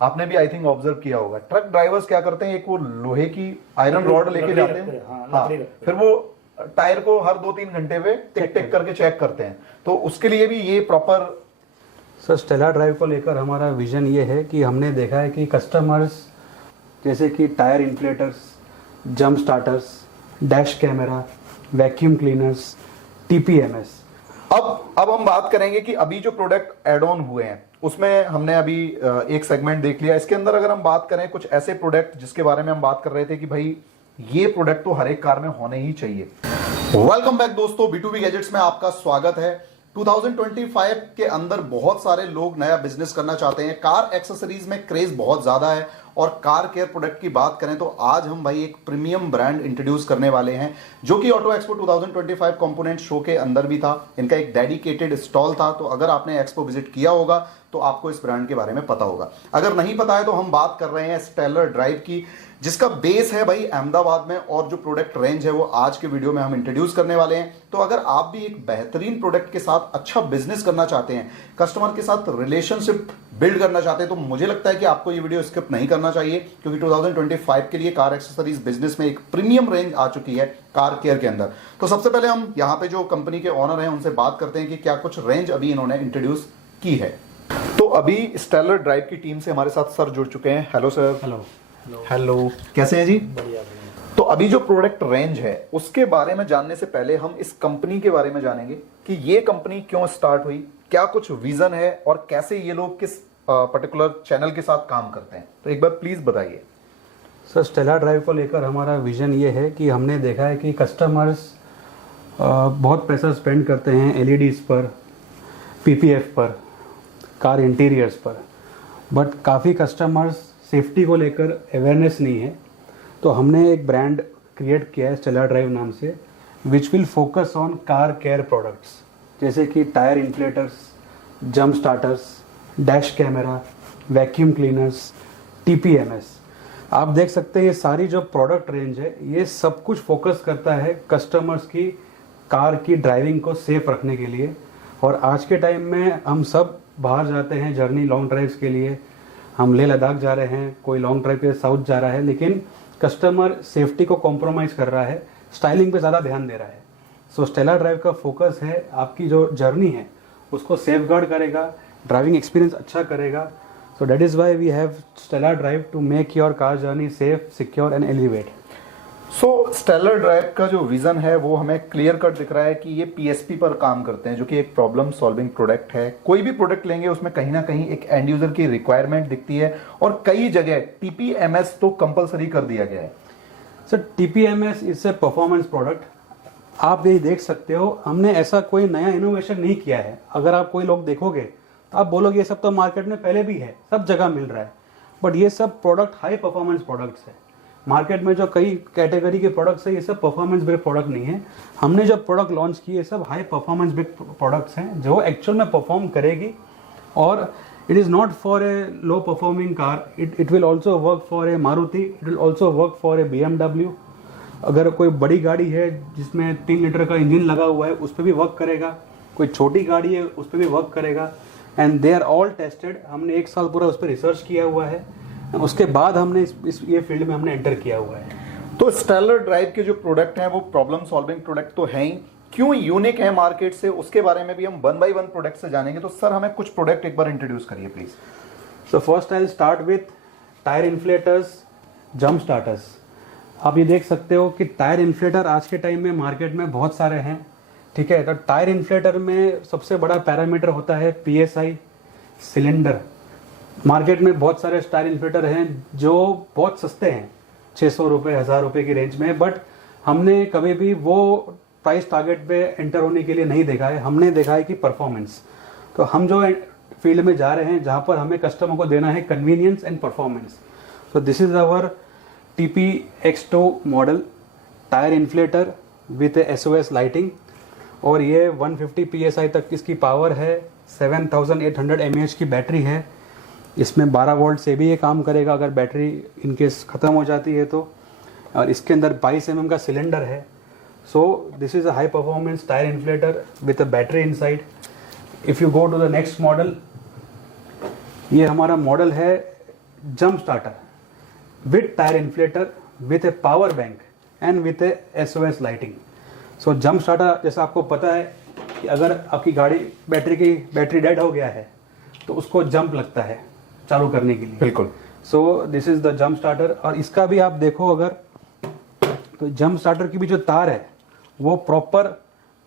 आपने भी I think observe किया होगा, ट्रक ड्राइवर्स क्या करते हैं, एक वो लोहे की आयरन रॉड लेके जाते हैं, हाँ, फिर वो टायर को हर 2-3 घंटे पे टिक टिक करके चेक करते हैं। तो उसके लिए भी ये प्रॉपर। सर स्टेला ड्राइव को लेकर हमारा विजन ये है कि हमने देखा है कि कस्टमर्स जैसे कि tyre inflators, jump starters, dash camera, vacuum cleaners, TPMS. अब हम बात करेंगे कि अभी जो प्रोडक्ट एड ऑन हुए हैं उसमें हमने अभी एक सेगमेंट देख लिया। इसके अंदर अगर हम बात करें कुछ ऐसे प्रोडक्ट जिसके बारे में हम बात कर रहे थे कि भाई ये प्रोडक्ट तो हर एक कार में होने ही चाहिए। वेलकम बैक दोस्तों, B2B गैजेट्स में आपका स्वागत है। 2025 के अंदर बहुत सारे लोग नया बिजनेस करना चाहते हैं। कार एक्सेसरीज में क्रेज बहुत ज्यादा है और कार केयर प्रोडक्ट की बात करें तो आज हम भाई एक प्रीमियम ब्रांड इंट्रोड्यूस करने वाले हैं जो कि ऑटो एक्सपो 2025 कंपोनेंट शो के अंदर भी था। इनका एक डेडिकेटेड स्टॉल था, तो अगर आपने एक्सपो विजिट किया होगा तो आपको इस ब्रांड के बारे में पता होगा। अगर नहीं पता है तो हम बात कर रहे हैं स्टेलर ड्राइव की, जिसका बेस है भाई अहमदाबाद में, और जो प्रोडक्ट रेंज है वो आज के वीडियो में हम इंट्रोड्यूस करने वाले हैं। तो अगर आप भी एक बेहतरीन प्रोडक्ट के साथ अच्छा बिजनेस करना चाहते हैं, कस्टमर के साथ रिलेशनशिप बिल्ड करना चाहते हैं, तो मुझे लगता है कि आपको ये वीडियो स्किप नहीं करना चाहिए, क्योंकि 2025 के लिए कार एक्सेसरीज बिजनेस में एक प्रीमियम रेंज आ चुकी है कार केयर के अंदर। तो सबसे पहले हम यहाँ पे जो कंपनी के ओनर हैं उनसे बात करते हैं कि क्या कुछ रेंज अभी इन्होंने इंट्रोड्यूस की है। तो अभी स्टेलर ड्राइव की टीम से हमारे साथ सर जुड़ चुके हैं। Hello sir. हेलो। हेलो, कैसे हैं जी? बढ़िया। तो अभी जो प्रोडक्ट रेंज है उसके बारे में जानने से पहले हम इस कंपनी के बारे में जानेंगे कि ये कंपनी क्यों स्टार्ट हुई, क्या कुछ विजन है और कैसे ये लोग किस पर्टिकुलर चैनल के साथ काम करते हैं। तो एक बार प्लीज बताइए। सर स्टेला ड्राइव को लेकर हमारा विजन ये है कि हमने देखा है कि कस्टमर्स बहुत पैसा स्पेंड करते हैं एलईडीज पर, पीपीएफ पर, कार इंटीरियर्स पर, बट काफ़ी कस्टमर्स सेफ्टी को लेकर अवेयरनेस नहीं है। तो हमने एक ब्रांड क्रिएट किया है स्टेला ड्राइव नाम से, which will focus on car care products जैसे कि tyre inflators, jump starters, dash camera, vacuum cleaners, TPMS. आप देख सकते हैं ये सारी जो प्रोडक्ट रेंज है ये सब कुछ फोकस करता है कस्टमर्स की कार की ड्राइविंग को सेफ रखने के लिए। और आज के टाइम में हम सब बाहर जाते हैं जर्नी लॉन्ग ड्राइव्स के लिए, हम लेह लद्दाख जा रहे हैं, कोई लॉन्ग ड्राइव के साउथ जा रहा है, लेकिन कस्टमर सेफ्टी को कॉम्प्रोमाइज़ कर रहा है, स्टाइलिंग पे ज़्यादा ध्यान दे रहा है। सो स्टेला ड्राइव का फोकस है आपकी जो जर्नी है उसको सेफगार्ड करेगा, ड्राइविंग एक्सपीरियंस अच्छा करेगा। So that is why we have stellar drive to make your car journey safe, secure and elevate. So stellar drive का जो विजन है वो हमें क्लियर कट दिख रहा है कि ये पीएसपी पर काम करते हैं, जो कि एक प्रॉब्लम सॉल्विंग प्रोडक्ट है। कोई भी प्रोडक्ट लेंगे उसमें कहीं ना कहीं एक एंड यूजर की रिक्वायरमेंट दिखती है और कई जगह टीपीएमएस तो कंपलसरी कर दिया गया है। Sir TPMS is a performance product. आप यही देख सकते हो, हमने ऐसा कोई नया इनोवेशन नहीं किया है। अगर आप कोई लोग देखोगे तो आप बोलोगे ये सब तो मार्केट में पहले भी है, सब जगह मिल रहा है, बट ये सब प्रोडक्ट हाई परफॉर्मेंस प्रोडक्ट्स है। मार्केट में जो कई कैटेगरी के प्रोडक्ट्स है ये सब परफॉर्मेंस बेस्ड प्रोडक्ट नहीं है। हमने जो प्रोडक्ट लॉन्च किए सब हाई परफॉर्मेंस बेस्ड प्रोडक्ट्स हैं जो एक्चुअल में परफॉर्म करेगी। और it is not for a low performing car, it will also work for a Maruti, it will also work for a BMW। अगर कोई बड़ी गाड़ी है जिसमें 3 लीटर का इंजन लगा हुआ है उस पर भी वर्क करेगा, कोई छोटी गाड़ी है उस पर भी वर्क करेगा। And they are all tested. हमने 1 साल पूरा उस पर रिसर्च किया हुआ है, उसके बाद हमने ये फील्ड में हमने एंटर किया हुआ है। तो स्टेलर ड्राइव के जो प्रोडक्ट हैं वो प्रॉब्लम सॉल्विंग प्रोडक्ट तो हैं ही, क्यों यूनिक है मार्केट से उसके बारे में भी हम 1 बाय 1 प्रोडक्ट से जानेंगे। तो सर हमें कुछ प्रोडक्ट एक बार इंट्रोड्यूस करिए please. So first I will start with tyre inflators, jump starters. आप ये देख सकते हो कि टायर इन्फ्लेटर आज के टाइम में मार्केट में बहुत सारे हैं, ठीक है। तो टायर इन्फ्लेटर में सबसे बड़ा पैरामीटर होता है PSI सिलेंडर। मार्केट में बहुत सारे टायर इन्फ्लेटर हैं जो बहुत सस्ते हैं, 600 रुपये, 1000 रुपये की रेंज में, बट हमने कभी भी वो प्राइस टारगेट पे एंटर होने के लिए नहीं देखा है। हमने देखा है कि परफॉर्मेंस। तो हम जो फील्ड में जा रहे हैं जहाँ पर हमें कस्टमर को देना है convenience and performance. So this is our TPX2 model tyre inflator with SOS lighting, और ये 150 PSI तक इसकी पावर है, 7800 mAh की बैटरी है। इसमें 12 वोल्ट से भी ये काम करेगा अगर बैटरी इनकेस ख़त्म हो जाती है तो। और इसके अंदर 22 mm का सिलेंडर है। So this is a high performance tyre inflator with a battery inside. If you go to the next model, ये हमारा मॉडल है jump starter with tire inflator, with a power bank and with a SOS lighting. So jump starter जैसा आपको पता है कि अगर आपकी गाड़ी बैटरी डेड हो गया है तो उसको जंप लगता है चालू करने के लिए। बिल्कुल। सो this is the jump starter. और इसका भी आप देखो अगर तो जंप स्टार्टर की भी जो तार है वो प्रॉपर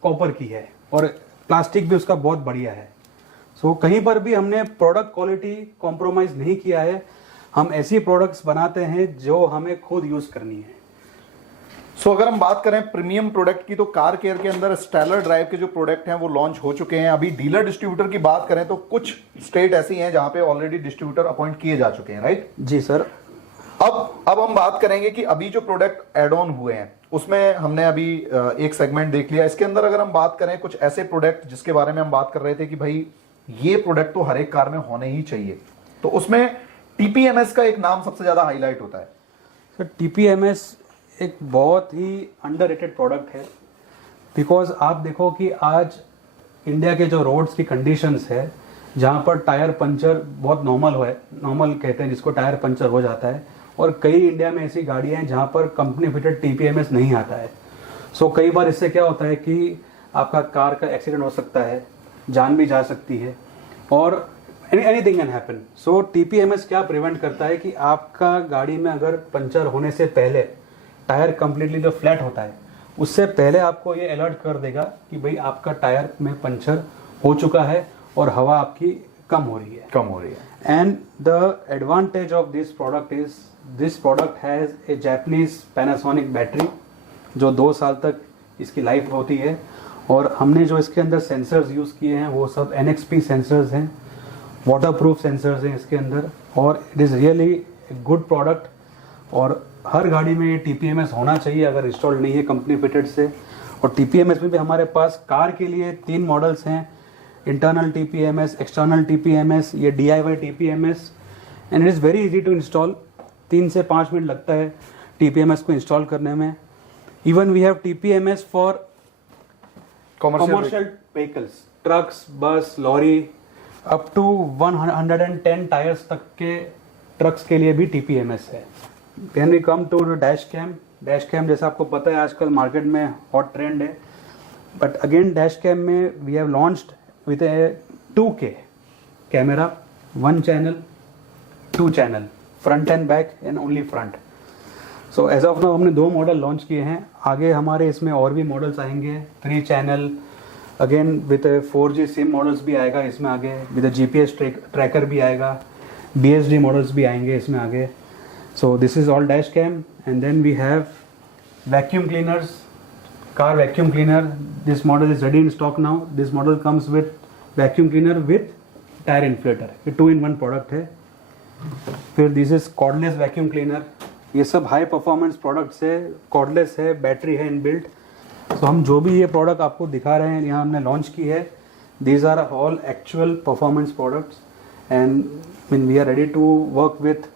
कॉपर की है और प्लास्टिक भी उसका बहुत बढ़िया है। सो कहीं पर भी हमने प्रोडक्ट क्वालिटी कॉम्प्रोमाइज नहीं किया है। हम ऐसी प्रोडक्ट्स बनाते हैं जो हमें खुद यूज करनी है। सो अगर हम बात करें प्रीमियम प्रोडक्ट की तो कार केयर के अंदर स्टेलर ड्राइव के जो प्रोडक्ट हैं वो लॉन्च हो चुके हैं। अभी डीलर डिस्ट्रीब्यूटर की बात करें तो कुछ स्टेट ऐसी हैं जहां पे ऑलरेडी डिस्ट्रीब्यूटर अपॉइंट किए जा चुके हैं, राइट? जी सर। अब हम बात करेंगे कि अभी जो प्रोडक्ट एड ऑन हुए हैं उसमें हमने अभी एक सेगमेंट देख लिया। इसके अंदर अगर हम बात करें कुछ ऐसे प्रोडक्ट जिसके बारे में हम बात कर रहे थे कि भाई ये प्रोडक्ट तो हर एक कार में होने ही चाहिए, तो उसमें टीपीएमएस का एक नाम सबसे ज्यादा हाईलाइट होता है। सर टीपीएमएस एक बहुत ही अंडररेटेड प्रोडक्ट है। बिकॉज आप देखो कि आज इंडिया के जो रोड्स की कंडीशंस है जहाँ पर टायर पंचर बहुत नॉर्मल कहते हैं जिसको टायर पंचर हो जाता है, और कई इंडिया में ऐसी गाड़ियाँ हैं जहाँ पर कंपनी फिटेड टीपीएमएस नहीं आता है। सो कई बार इससे क्या होता है कि आपका कार का एक्सीडेंट हो सकता है, जान भी जा सकती है और anything can happen. So TPMS क्या प्रिवेंट करता है कि आपका गाड़ी में अगर पंचर होने से पहले टायर कंप्लीटली जो फ्लैट होता है उससे पहले आपको ये अलर्ट कर देगा कि भाई आपका टायर में पंचर हो चुका है और हवा आपकी कम हो रही है। And the advantage of this product is this product has a Japanese Panasonic battery जो 2 साल तक इसकी लाइफ होती है। और हमने जो इसके अंदर सेंसर्स यूज किए हैं वो सब NXP सेंसर्स हैं, वाटरप्रूफ सेंसर्स हैं इसके अंदर, और it is really good product. और हर गाड़ी में ये टीपीएमएस होना चाहिए अगर इंस्टॉल नहीं है कंपनी फिटेड से। और टीपीएमएस में भी हमारे पास कार के लिए 3 मॉडल्स हैं, इंटरनल टीपीएमएस, एक्सटर्नल टीपीएमएस, ये DIY TPMS, and it is very easy to install. 3 से 5 मिनट लगता है टीपीएमएस को इंस्टॉल करने में। Even we have TPMS for commercial vehicles, trucks, bus, lorry, up to 110 tyres तक के ट्रक्स के लिए भी टीपीएमएस है। Then we come to dash cam जैसा आपको पता है आजकल मार्केट में हॉट ट्रेंड है। बट अगेन डैश कैम में we have launched with a 2K camera, 1 channel, 2 channel, front and back and only front. So as of now हमने 2 model launch किए हैं। आगे हमारे इसमें और भी मॉडल्स आएंगे, 3 channel, again with 4G SIM models भी आएगा इसमें आगे, विद GPS ट्रैकर भी आएगा, BSD मॉडल्स भी आएंगे इसमें आगे। So this is all dash cam. And then we have vacuum cleaners, car vacuum cleaner. This model is ready in stock now. This model comes with vacuum cleaner with tyre inflator, ये 2-in-1 product है। फिर this is cordless vacuum cleaner. ये सब high performance products है, cordless है, battery है inbuilt. तो हम जो भी ये प्रोडक्ट आपको दिखा रहे हैं यहाँ हमने लॉन्च की है, these are all actual performance products. And mean we are ready to work with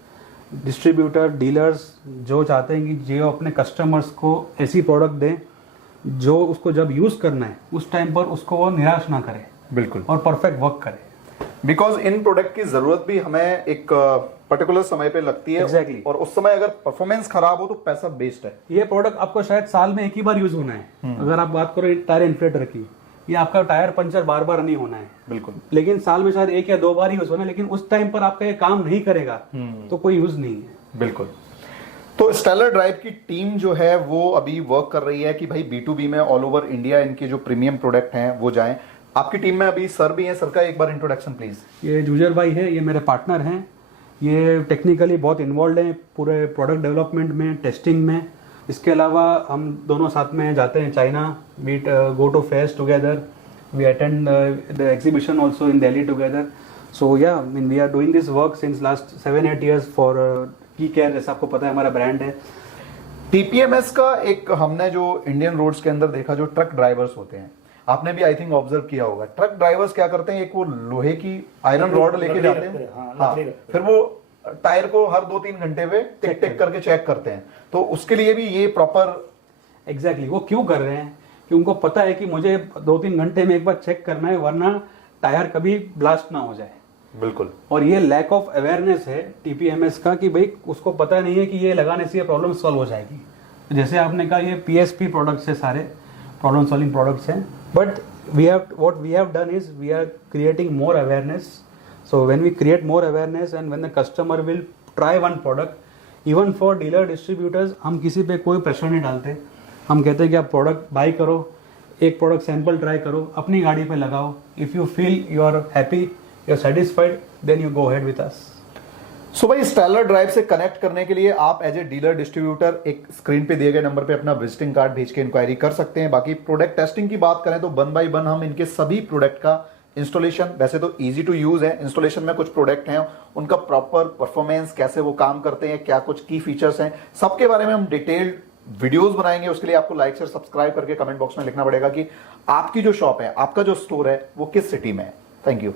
distributor, dealers जो चाहते हैं कि जो अपने कस्टमर्स को ऐसी प्रोडक्ट दें जो उसको जब यूज़ करना है उस टाइम पर उसको वो निराश ना करे, बिल्कुल, और परफेक्ट वर्क करे। बिकॉज इन प्रोडक्ट की जरूरत भी हमें एक पर्टिकुलर समय पे लगती है। Exactly. और उस समय अगर परफॉर्मेंस खराब हो तो पैसा वेस्ट है। ये प्रोडक्ट आपको शायद साल में 1 ही बार यूज होना है। अगर आप बात करो टायर इन्फ्लेटर की, ये आपका टायर पंचर बार बार नहीं होना है, बिल्कुल, लेकिन साल में शायद 1 या 2 बार ही यूज होना है। लेकिन उस टाइम पर आपका ये काम नहीं करेगा तो कोई यूज नहीं है। बिल्कुल। तो स्टेलर ड्राइव की टीम जो है वो अभी वर्क कर रही है कि भाई B2B में ऑल ओवर इंडिया इनके जो प्रीमियम प्रोडक्ट हैं वो जाएं। आपकी टीम में अभी सर भी हैं, सर का एक बार इंट्रोडक्शन प्लीज। ये जूजर भाई है, ये मेरे पार्टनर हैं। ये टेक्निकली बहुत इन्वॉल्व हैं पूरे प्रोडक्ट डेवलपमेंट में, टेस्टिंग में। इसके अलावा हम दोनों साथ में जाते हैं China, we go to fest together, we attend the exhibition also in Delhi together. So yeah mean we are doing this work since last 7-8 years for की केयर, जैसा आपको पता है हमारा ब्रांड है। टीपीएमएस का एक हमने जो इंडियन रोड्स के अंदर देखा, जो ट्रक ड्राइवर्स होते हैं, आपने भी आई थिंक ऑब्जर्व किया होगा, ट्रक ड्राइवर्स क्या करते हैं, एक वो लोहे की आयरन रॉड लेके जाते हैं, हाँ, फिर वो टायर को हर 2-3 घंटे पे टिक टिक करके चेक करते हैं। तो उसके लिए भी ये प्रॉपर एग्जैक्टली वो क्यों कर रहे हैं कि उनको पता है कि मुझे 2-3 घंटे में एक बार चेक करना है, वरना टायर कभी ब्लास्ट ना हो जाए। बिल्कुल। और ये लैक ऑफ अवेयरनेस है टीपीएमएस का कि भाई उसको पता नहीं है कि ये लगाने से ये प्रॉब्लम सॉल्व हो जाएगी। जैसे आपने कहा ये पीएसपी प्रोडक्ट्स है, सारे प्रॉब्लम सॉल्विंग प्रोडक्ट्स हैं, but what we have done is we are creating more awareness. So when we create more awareness and when the customer will try one product, even for dealer distributors, हम किसी पे कोई pressure नहीं डालते। हम कहते हैं कि आप प्रोडक्ट बाई करो, एक प्रोडक्ट सैंपल ट्राई करो, अपनी गाड़ी पे लगाओ, if you feel you are happy, you are satisfied, then you go ahead with us. So भाई स्टेलर ड्राइव से कनेक्ट करने के लिए आप एज ए डीलर डिस्ट्रीब्यूटर एक स्क्रीन पे दिए गए नंबर पे अपना विजिटिंग कार्ड भेज के इंक्वायरी कर सकते हैं। बाकी प्रोडक्ट टेस्टिंग की बात करें तो 1 बाय 1 हम इनके सभी प्रोडक्ट का इंस्टॉलेशन, वैसे तो इजी टू यूज है, इंस्टॉलेशन में कुछ प्रोडक्ट हैं उनका प्रॉपर परफॉर्मेंस, कैसे वो काम करते हैं, क्या कुछ की फीचर्स हैं, सबके बारे में हम डिटेल्ड वीडियोस बनाएंगे। उसके लिए आपको लाइक शेयर सब्सक्राइब करके कमेंट बॉक्स में लिखना पड़ेगा कि आपकी जो शॉप है, आपका जो स्टोर है, वो किस सिटी में है। Thank you.